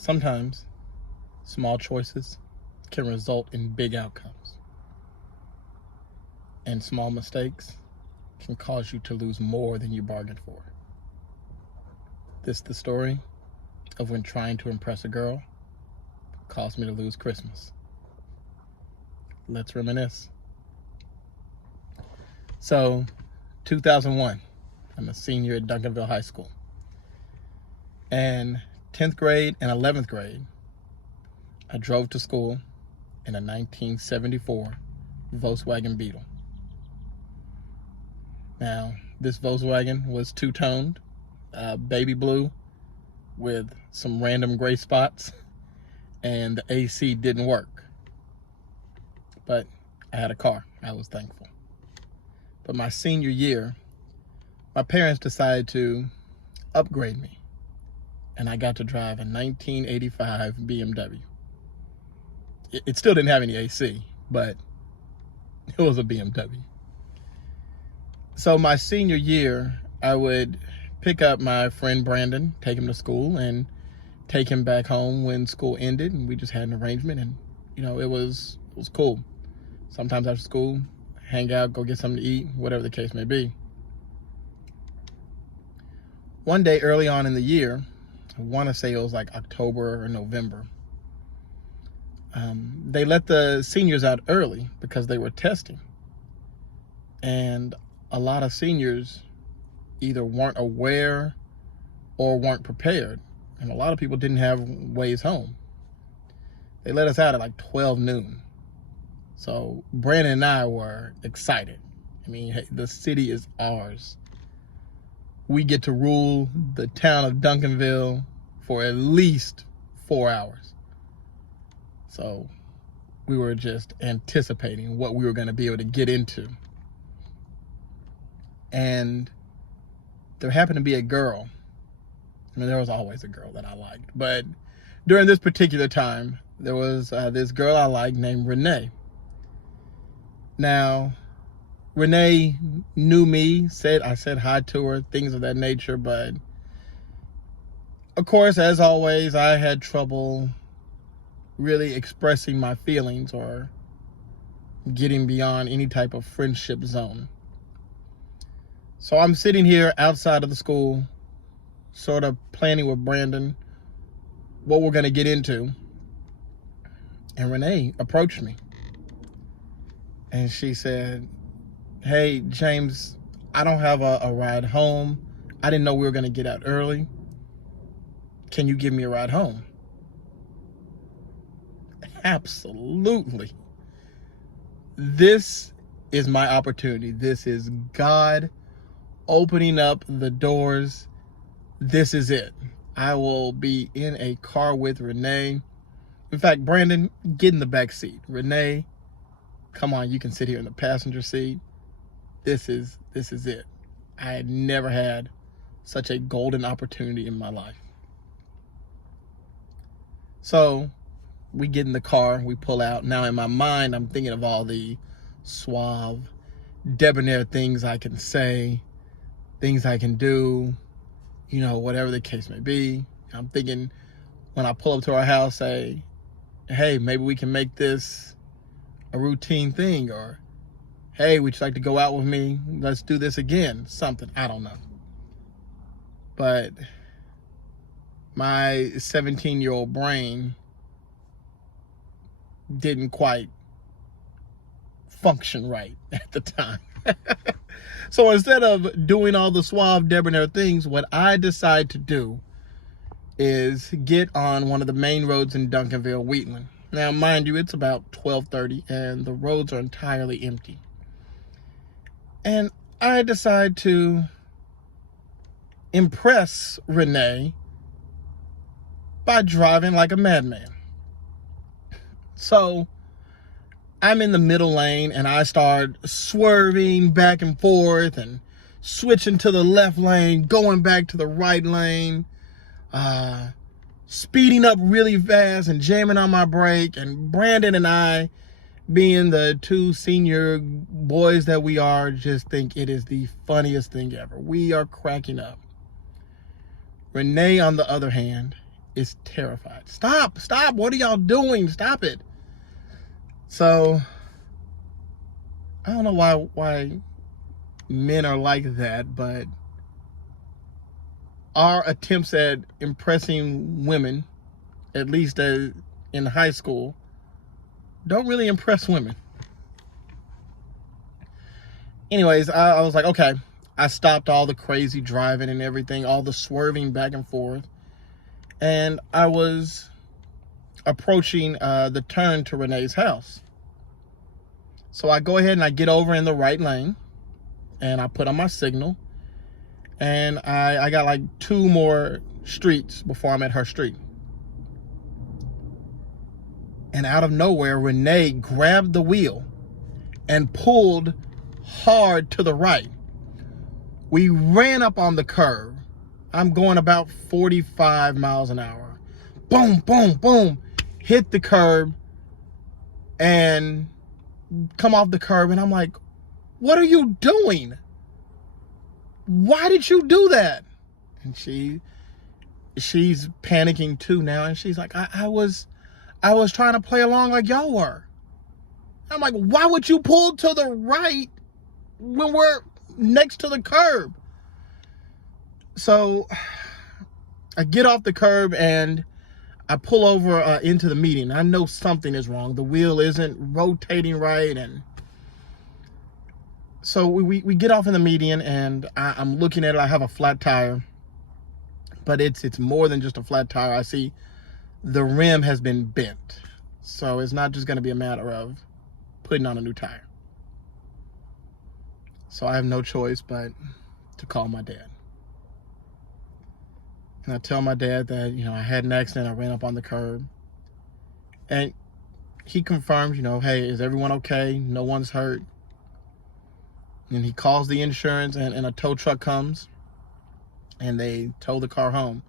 Sometimes small choices can result in big outcomes, and small mistakes can cause you to lose more than you bargained for. This is the story of when trying to impress a girl caused me to lose Christmas. Let's reminisce. So, 2001, I'm a senior at Duncanville High School. And 10th grade and 11th grade, I drove to school in a 1974 Volkswagen Beetle. Now, this Volkswagen was two-toned, baby blue with some random gray spots, and the AC didn't work. But I had a car. I was thankful. But my senior year, my parents decided to upgrade me, and I got to drive a 1985 BMW. It still didn't have any AC, but it was a BMW. So my senior year, I would pick up my friend Brandon, take him to school, and take him back home when school ended, and we just had an arrangement, and it was cool. Sometimes after school, hang out, go get something to eat, whatever the case may be. One day early on in the year, I want to say it was like October or November, they let the seniors out early because they were testing. And a lot of seniors either weren't aware or weren't prepared. And a lot of people didn't have ways home. They let us out at like 12 noon. So Brandon and I were excited. I mean, hey, the city is ours. We get to rule the town of Duncanville for at least 4 hours. So we were just anticipating what we were going to be able to get into. And there happened to be a girl. I mean, there was always a girl that I liked. But during this particular time, there was this girl I liked named Renee. Now, Renee knew me, I said hi to her, things of that nature. But, of course, as always, I had trouble really expressing my feelings or getting beyond any type of friendship zone. So I'm sitting here outside of the school, sort of planning with Brandon what we're going to get into. And Renee approached me. And she said, "Hey, James, I don't have a ride home. I didn't know we were going to get out early. Can you give me a ride home?" Absolutely. This is my opportunity. This is God opening up the doors. This is it. I will be in a car with Renee. In fact, Brandon, get in the back seat. Renee, come on, you can sit here in the passenger seat. This is it. I had never had such a golden opportunity in my life. So we get in the car, we pull out. Now in my mind, I'm thinking of all the suave, debonair things I can say, things I can do, whatever the case may be. I'm thinking when I pull up to our house, say, "Hey, maybe we can make this a routine thing," or, "Hey, would you like to go out with me? Let's do this again." Something, I don't know. But my 17-year-old brain didn't quite function right at the time. So instead of doing all the suave, debonair things, what I decide to do is get on one of the main roads in Duncanville, Wheatland. Now, mind you, it's about 12:30 and the roads are entirely empty. And I decide to impress Renee by driving like a madman. So I'm in the middle lane and I start swerving back and forth and switching to the left lane, going back to the right lane, speeding up really fast and jamming on my brake. And Brandon and I, being the two senior boys that we are, just think it is the funniest thing ever. We are cracking up. Renee, on the other hand, is terrified. Stop, what are y'all doing? Stop it. So I don't know why men are like that, but our attempts at impressing women, at least in high school, don't really impress women. Anyways, I was like, okay. I stopped all the crazy driving and everything, all the swerving back and forth. And I was approaching the turn to Renee's house. So I go ahead and I get over in the right lane. And I put on my signal. And I got like 2 more streets before I'm at her street. And out of nowhere, Renee grabbed the wheel and pulled hard to the right. We ran up on the curb. I'm going about 45 miles an hour. Boom, boom, boom. Hit the curb and come off the curb. And I'm like, what are you doing? Why did you do that? And she's panicking too now. And she's like, I was trying to play along like y'all were. I'm like, why would you pull to the right when we're next to the curb? So I get off the curb and I pull over into the median. I know something is wrong. The wheel isn't rotating right. And so we get off in the median, and I'm looking at it. I have a flat tire, but it's more than just a flat tire. I see the rim has been bent. So it's not just going to be a matter of putting on a new tire. So I have no choice but to call my dad. And I tell my dad that, I had an accident. I ran up on the curb. And he confirms, hey, is everyone okay? No one's hurt. And he calls the insurance, and a tow truck comes. And they tow the car home.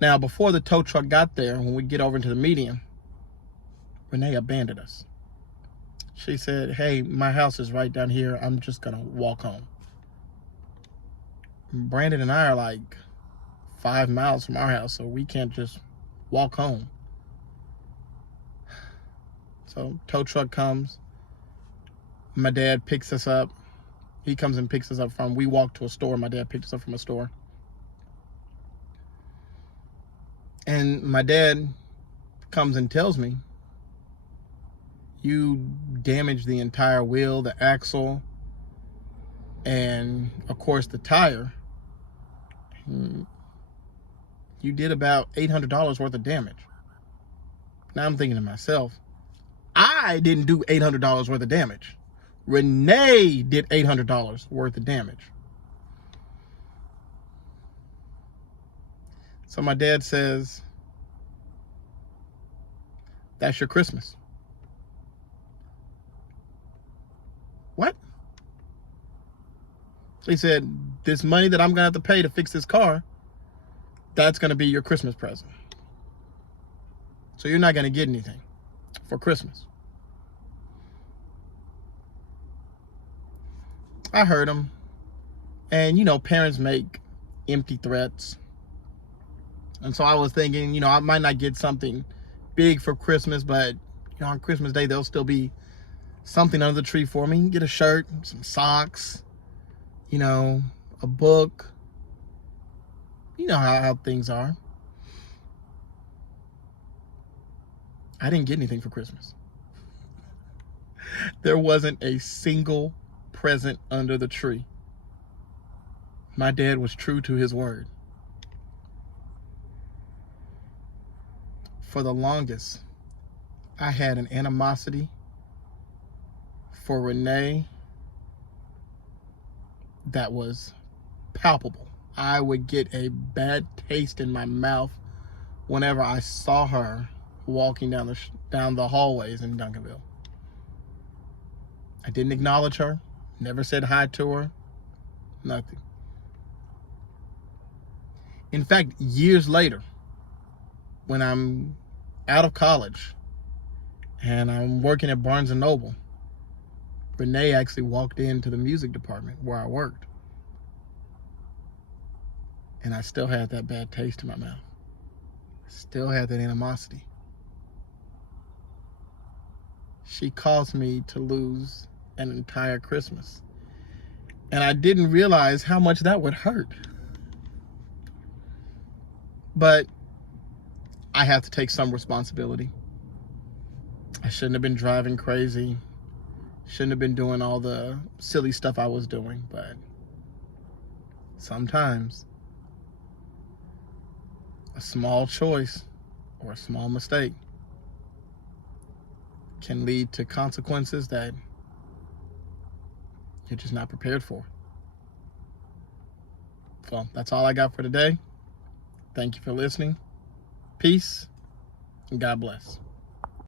Now, before the tow truck got there, when we get over into the median, Renee abandoned us. She said, hey, my house is right down here. I'm just going to walk home. Brandon and I are like 5 miles from our house, so we can't just walk home. So tow truck comes. My dad picks us up. He comes and picks us up we walked to a store. My dad picked us up from a store. And my dad comes and tells me, you damaged the entire wheel, the axle, and of course the tire. You did about $800 worth of damage. Now I'm thinking to myself, I didn't do $800 worth of damage. Renee did $800 worth of damage. So my dad says, that's your Christmas. What? He said, this money that I'm going to have to pay to fix this car, that's going to be your Christmas present. So you're not going to get anything for Christmas. I heard him. And, parents make empty threats. And so I was thinking, I might not get something big for Christmas, but, on Christmas Day, there'll still be something under the tree for me. Get a shirt, some socks, a book. You know how things are. I didn't get anything for Christmas. There wasn't a single present under the tree. My dad was true to his word. For the longest, I had an animosity for Renee that was palpable. I would get a bad taste in my mouth whenever I saw her walking down the hallways in Duncanville. I didn't acknowledge her, never said hi to her, nothing. In fact, years later, when I'm out of college and I'm working at Barnes & Noble, Renee actually walked into the music department where I worked. And I still had that bad taste in my mouth. still had that animosity. She caused me to lose an entire Christmas. And I didn't realize how much that would hurt. But I have to take some responsibility. I shouldn't have been driving crazy. Shouldn't have been doing all the silly stuff I was doing. But sometimes a small choice or a small mistake can lead to consequences that you're just not prepared for. Well, that's all I got for today. Thank you for listening. Peace and God bless.